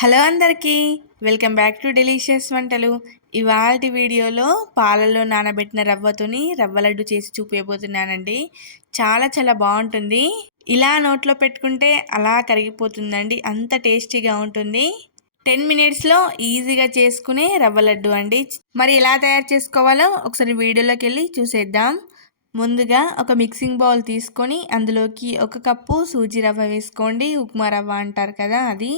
Hello అందరికీ welcome back to delicious వంటలు. ఇవాళ వీడియోలో పాలలో నానబెట్టిన రవ్వతోని రవ్వ లడ్డు చేసి చూపించబోతున్నానండి చాలా చాలా బాగుంటుంది. ఇలా నోట్లో పెట్టుకుంటే అలా కరిగిపోతుందండి. అంత టేస్టీగా ఉంటుంది. టెన్ మినిట్స్లో ఈజీగా చేసుకునే రవ్వ లడ్డు అండి. మరి ఎలా తయారు చేసుకోవాలో ఒకసారి వీడియోలోకి వెళ్ళి చూసేద్దాం. ముందుగా ఒక మిక్సింగ్ బౌల్ తీసుకొని అందులోకి ఒక కప్పు సూజీ రవ్వ వేసుకోండి. ఉప్మా రవ్వ అంటారు కదా అది.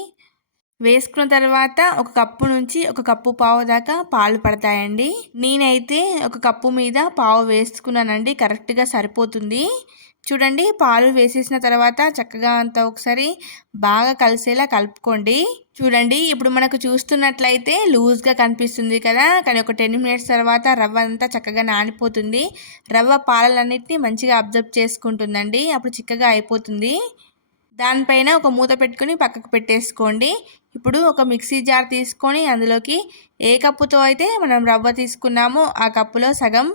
వేసుకున్న తర్వాత ఒక కప్పు నుంచి ఒక కప్పు పావు దాకా పాలు పడతాయండి. నేనైతే ఒక కప్పు మీద పావు వేసుకున్నానండి. కరెక్ట్గా సరిపోతుంది. చూడండి పాలు వేసేసిన తర్వాత చక్కగా అంతా ఒకసారి బాగా కలిసేలా కలుపుకోండి. చూడండి ఇప్పుడు మనకు చూస్తున్నట్లయితే లూజ్గా కనిపిస్తుంది కదా? కానీ ఒక టెన్ మినిట్స్ తర్వాత రవ్వ అంతా చక్కగా నానిపోతుంది. రవ్వ పాలలన్నింటినీ మంచిగా అబ్జర్వ్ చేసుకుంటుందండి. అప్పుడు చిక్కగా అయిపోతుంది. దానిపైన ఒక మూత పెట్టుకుని పక్కకు పెట్టేసుకోండి. ఇప్పుడు ఒక మిక్సీ జార్ తీసుకొని అందులోకి ఏ కప్పుతో అయితే మనం రవ్వ తీసుకున్నామో ఆ కప్పులో సగం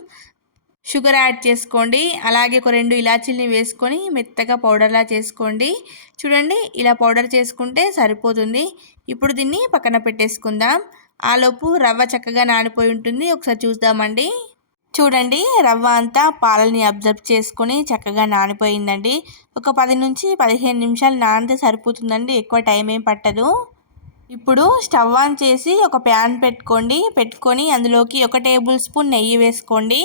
షుగర్ యాడ్ చేసుకోండి. అలాగే ఒక రెండు ఇలాచీల్ని వేసుకొని మెత్తగా పౌడర్లా చేసుకోండి. చూడండి ఇలా పౌడర్ చేసుకుంటే సరిపోతుంది. ఇప్పుడు దీన్ని పక్కన పెట్టేసుకుందాం. ఆలోపు రవ్వ చక్కగా నానిపోయి ఉంటుంది. ఒకసారి చూద్దామండి. చూడండి రవ్వ అంతా పాలని అబ్జర్వ్ చేసుకొని చక్కగా నానిపోయిందండి. ఒక పది నుంచి పదిహేను నిమిషాలు నానితే సరిపోతుందండి ఎక్కువ టైం ఏం పట్టదు. ఇప్పుడు స్టవ్ ఆన్ చేసి ఒక ప్యాన్ పెట్టుకోండి పెట్టుకొని అందులోకి ఒక టేబుల్ స్పూన్ నెయ్యి వేసుకోండి.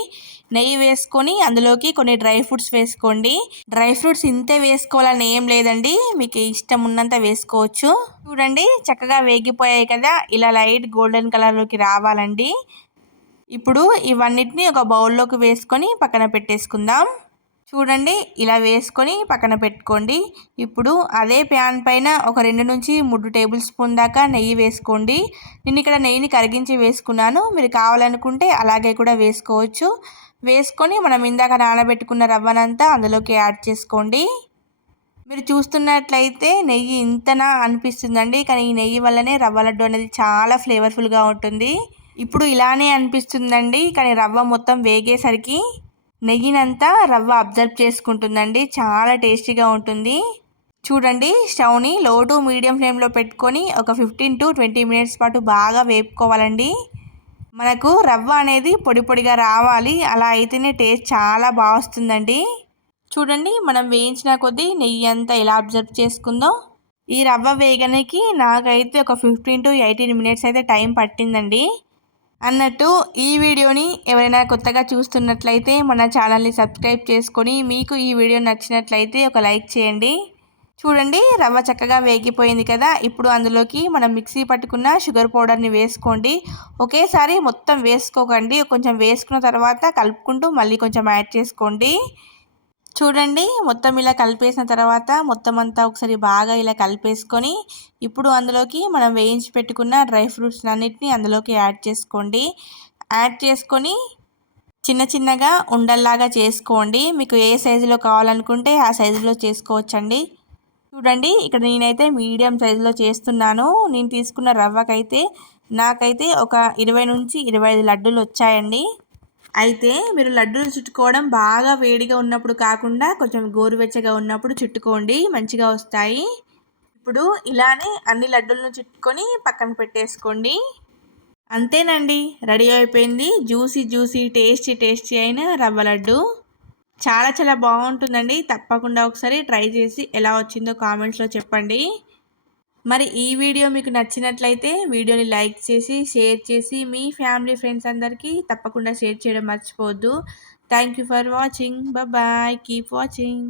నెయ్యి వేసుకొని అందులోకి కొన్ని డ్రై ఫ్రూట్స్ వేసుకోండి. డ్రై ఫ్రూట్స్ ఇంతే వేసుకోవాలని ఏం లేదండి మీకు ఇష్టం ఉన్నంత వేసుకోవచ్చు. చూడండి చక్కగా వేగిపోయాయి కదా ఇలా లైట్ గోల్డెన్ కలర్లోకి రావాలండి. ఇప్పుడు ఇవన్నిటిని ఒక బౌల్లోకి వేసుకొని పక్కన పెట్టేసుకుందాం. చూడండి ఇలా వేసుకొని పక్కన పెట్టుకోండి. ఇప్పుడు అదే ప్యాన్ పైన ఒక రెండు నుంచి మూడు టేబుల్ స్పూన్ దాకా నెయ్యి వేసుకోండి. నేను ఇక్కడ నెయ్యిని కరిగించి వేసుకున్నాను. మీరు కావాలనుకుంటే అలాగే కూడా వేసుకోవచ్చు. వేసుకొని మనం ఇందాక నానబెట్టుకున్న రవ్వనంతా అందులోకి యాడ్ చేసుకోండి. మీరు చూస్తున్నట్లయితే నెయ్యి ఇంతనా అనిపిస్తుందండి. కానీ ఈ నెయ్యి వల్లనే రవ్వ లడ్డు అనేది చాలా ఫ్లేవర్ఫుల్గా ఉంటుంది. ఇప్పుడు ఇలానే అనిపిస్తుందండి కానీ రవ్వ మొత్తం వేగేసరికి నెయ్యినంతా రవ్వ అబ్జర్వ్ చేసుకుంటుందండి. చాలా టేస్టీగా ఉంటుంది. చూడండి స్టవ్ని లో టు మీడియం ఫ్లేమ్లో పెట్టుకొని ఒక ఫిఫ్టీన్ టు ట్వంటీ మినిట్స్ పాటు బాగా వేపుకోవాలండి. మనకు రవ్వ అనేది పొడి పొడిగా రావాలి అలా అయితేనే టేస్ట్ చాలా బాగా వస్తుందండి. చూడండి మనం వేయించిన కొద్దీ నెయ్యి అంతా ఎలా అబ్జర్వ్ చేసుకుందో. ఈ రవ్వ వేగనికి నాకైతే ఒక ఫిఫ్టీన్ టు ఎయిటీన్ మినిట్స్ అయితే టైం పట్టిందండి. అన్నట్టు ఈ వీడియోని ఎవరైనా కొత్తగా చూస్తున్నట్లయితే మన ఛానల్ని సబ్స్క్రైబ్ చేసుకొని మీకు ఈ వీడియో నచ్చినట్లయితే ఒక లైక్ చేయండి. చూడండి రవ్వ చక్కగా వేగిపోయింది కదా. ఇప్పుడు అందులోకి మనం మిక్సీ పట్టుకున్న షుగర్ పౌడర్ని వేసుకోండి. ఒకేసారి మొత్తం వేసుకోకండి. కొంచెం వేసుకున్న తర్వాత కలుపుకుంటూ మళ్ళీ కొంచెం యాడ్ చేసుకోండి. చూడండి మొత్తం ఇలా కలిపేసిన తర్వాత మొత్తం అంతా ఒకసారి బాగా ఇలా కలిపేసుకొని ఇప్పుడు అందులోకి మనం వేయించి పెట్టుకున్న డ్రై ఫ్రూట్స్ అన్నిటిని అందులోకి యాడ్ చేసుకోండి. యాడ్ చేసుకొని చిన్న చిన్నగా ఉండల్లాగా చేసుకోండి. మీకు ఏ సైజులో కావాలనుకుంటే ఆ సైజులో చేసుకోవచ్చండి. చూడండి ఇక్కడ నేనైతే మీడియం సైజులో చేస్తున్నాను. నేను తీసుకున్న రవ్వకైతే నాకైతే ఒక ఇరవై నుంచి ఇరవై ఐదు లడ్డూలు వచ్చాయండి. అయితే మీరు లడ్డూలు చుట్టుకోవడం బాగా వేడిగా ఉన్నప్పుడు కాకుండా కొంచెం గోరువెచ్చగా ఉన్నప్పుడు చుట్టుకోండి మంచిగా వస్తాయి. ఇప్పుడు ఇలానే అన్ని లడ్డూలను చుట్టుకొని పక్కన పెట్టేసుకోండి. అంతేనండి రెడీ అయిపోయింది. జ్యూసీ జ్యూసీ టేస్టీ టేస్టీ అయిన రవ్వ లడ్డు. చాలా చాలా బాగుంటుందండి. తప్పకుండా ఒకసారి ట్రై చేసి ఎలా వచ్చిందో కామెంట్స్లో చెప్పండి. మరి ఈ వీడియో మీకు నచ్చినట్లయితే వీడియోని లైక్ చేసి షేర్ చేసి మీ ఫ్యామిలీ ఫ్రెండ్స్ అందరికీ తప్పకుండా షేర్ చేయడం మర్చిపోవద్దు. Thank you for watching bye keep watching